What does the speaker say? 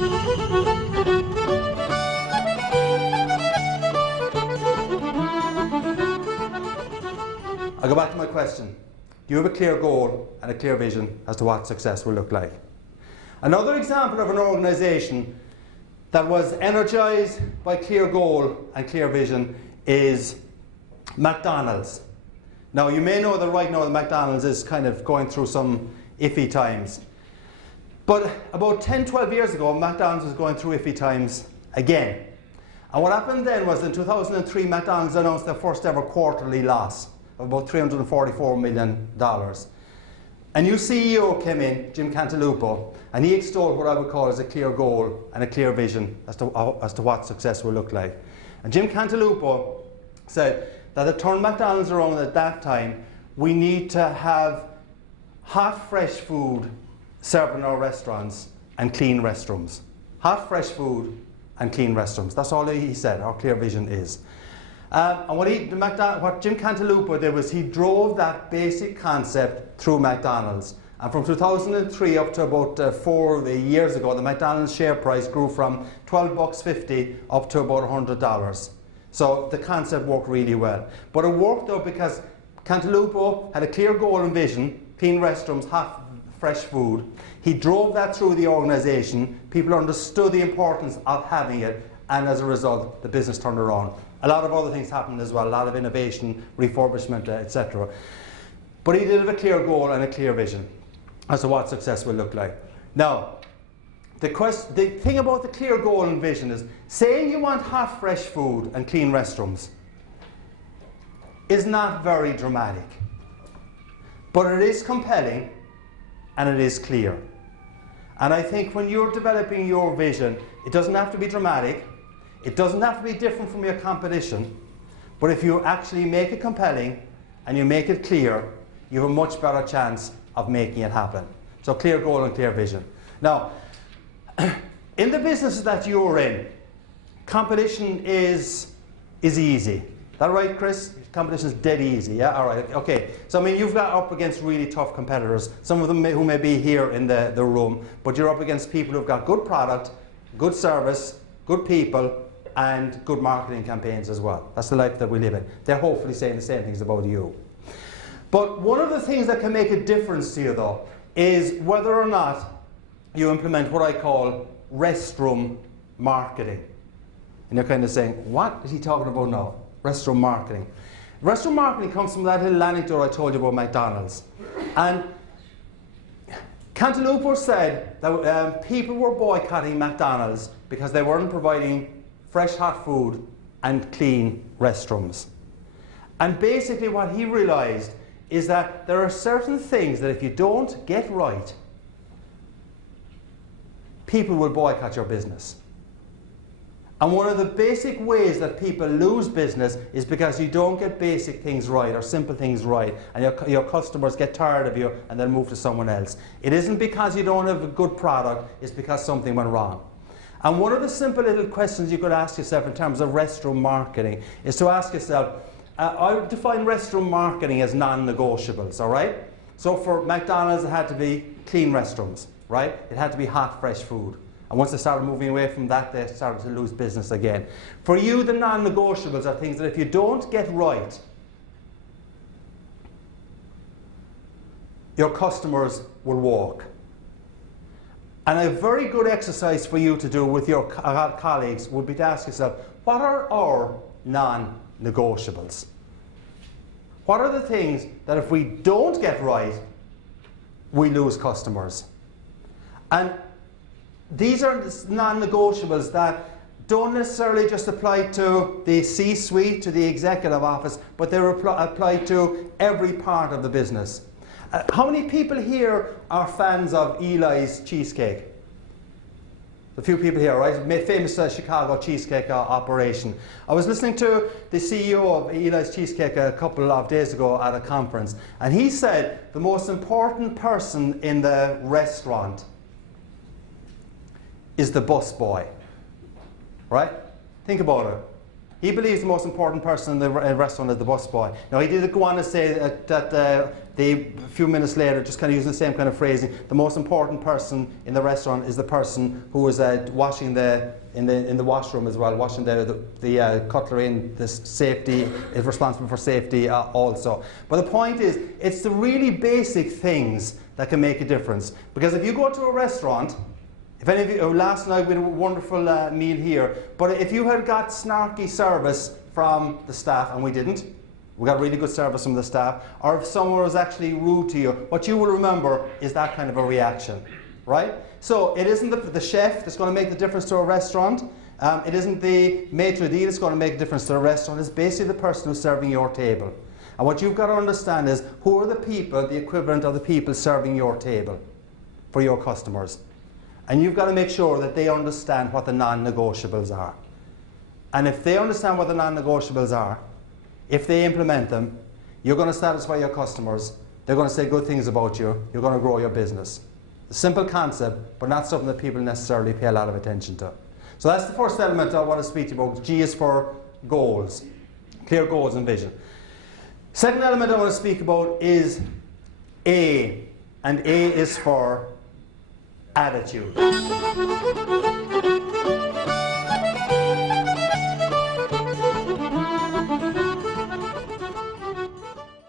I'll go back to my question. Do you have a clear goal and a clear vision as to what success will look like? Another example of an organisation that was energized by clear goal and clear vision is McDonald's. Now you may know that right now McDonald's is kind of going through some iffy times. But about 10-12 years ago, McDonald's was going through iffy times again. And what happened then was in 2003, McDonald's announced their first ever quarterly loss of about $344 million. A new CEO came in, Jim Cantalupo, and he extolled what I would call as a clear goal and a clear vision as to what success will look like. And Jim Cantalupo said that to turn McDonald's around at that time, we need to have hot, fresh food served in our restaurants and clean restrooms. Hot, fresh food and clean restrooms. That's all he said, our clear vision is. And what Jim Cantalupo did was he drove that basic concept through McDonald's. And from 2003 up to about 4 years ago, the McDonald's share price grew from $12.50 up to about $100. So the concept worked really well. But it worked though because Cantalupo had a clear goal and vision, clean restrooms, hot, fresh food. He drove that through the organisation. People understood the importance of having it, and as a result, the business turned around. A lot of other things happened as well, a lot of innovation, refurbishment, etc. But he did have a clear goal and a clear vision as to what success will look like. Now, the thing about the clear goal and vision is saying you want hot, fresh food and clean restrooms is not very dramatic. But it is compelling and it is clear. And I think when you're developing your vision, it doesn't have to be dramatic. It doesn't have to be different from your competition, but if you actually make it compelling and you make it clear, you have a much better chance of making it happen. So clear goal and clear vision. Now, in the businesses that you're in, competition is easy. Is that right, Chris? Competition is dead easy, yeah? All right, okay. So I mean, you've got up against really tough competitors, some of them who may be here in the room, but you're up against people who've got good product, good service, good people, and good marketing campaigns as well. That's the life that we live in. They're hopefully saying the same things about you. But one of the things that can make a difference to you though is whether or not you implement what I call restroom marketing. And you're kind of saying, what is he talking about now? Restroom marketing. Restroom marketing comes from that little anecdote I told you about McDonald's. And Cantalupo said that people were boycotting McDonald's because they weren't providing fresh hot food and clean restrooms. And basically what he realized is that there are certain things that if you don't get right, people will boycott your business. And one of the basic ways that people lose business is because you don't get basic things right or simple things right, and your customers get tired of you and they'll move to someone else. It isn't because you don't have a good product, it's because something went wrong. And one of the simple little questions you could ask yourself in terms of restroom marketing is to ask yourself, I would define restroom marketing as non-negotiables, all right? So for McDonald's, it had to be clean restrooms, right? It had to be hot, fresh food. And once they started moving away from that, they started to lose business again. For you, the non-negotiables are things that if you don't get right, your customers will walk. And a very good exercise for you to do with your colleagues would be to ask yourself, what are our non-negotiables? What are the things that if we don't get right, we lose customers? And these are non-negotiables that don't necessarily just apply to the C-suite, to the executive office, but they apply to every part of the business. How many people here are fans of Eli's cheesecake? A few people here, right? Famous Chicago cheesecake operation. I was listening to the CEO of Eli's Cheesecake a couple of days ago at a conference, and he said the most important person in the restaurant is the busboy, right? Think about it. He believes the most important person in the restaurant is the busboy. Now, he did go on to say that a few minutes later, just kind of using the same kind of phrasing, the most important person in the restaurant is the person who is washing in the washroom as well, washing the cutlery, and the safety is responsible for safety also. But the point is, it's the really basic things that can make a difference. Because if you go to a restaurant, if any of you, last night we had a wonderful meal here, but if you had got snarky service from the staff, and we didn't, we got really good service from the staff, or if someone was actually rude to you, what you will remember is that kind of a reaction, right? So it isn't the chef that's going to make the difference to a restaurant. It isn't the maitre d' that's going to make a difference to a restaurant. It's basically the person who's serving your table. And what you've got to understand is, who are the people, the equivalent of the people serving your table for your customers? And you've got to make sure that they understand what the non-negotiables are. And if they understand what the non-negotiables are, if they implement them, you're going to satisfy your customers. They're going to say good things about you. You're going to grow your business. A simple concept, but not something that people necessarily pay a lot of attention to. So that's the first element I want to speak to you about. G is for goals, clear goals and vision. Second element I want to speak about is A, and A is for attitude.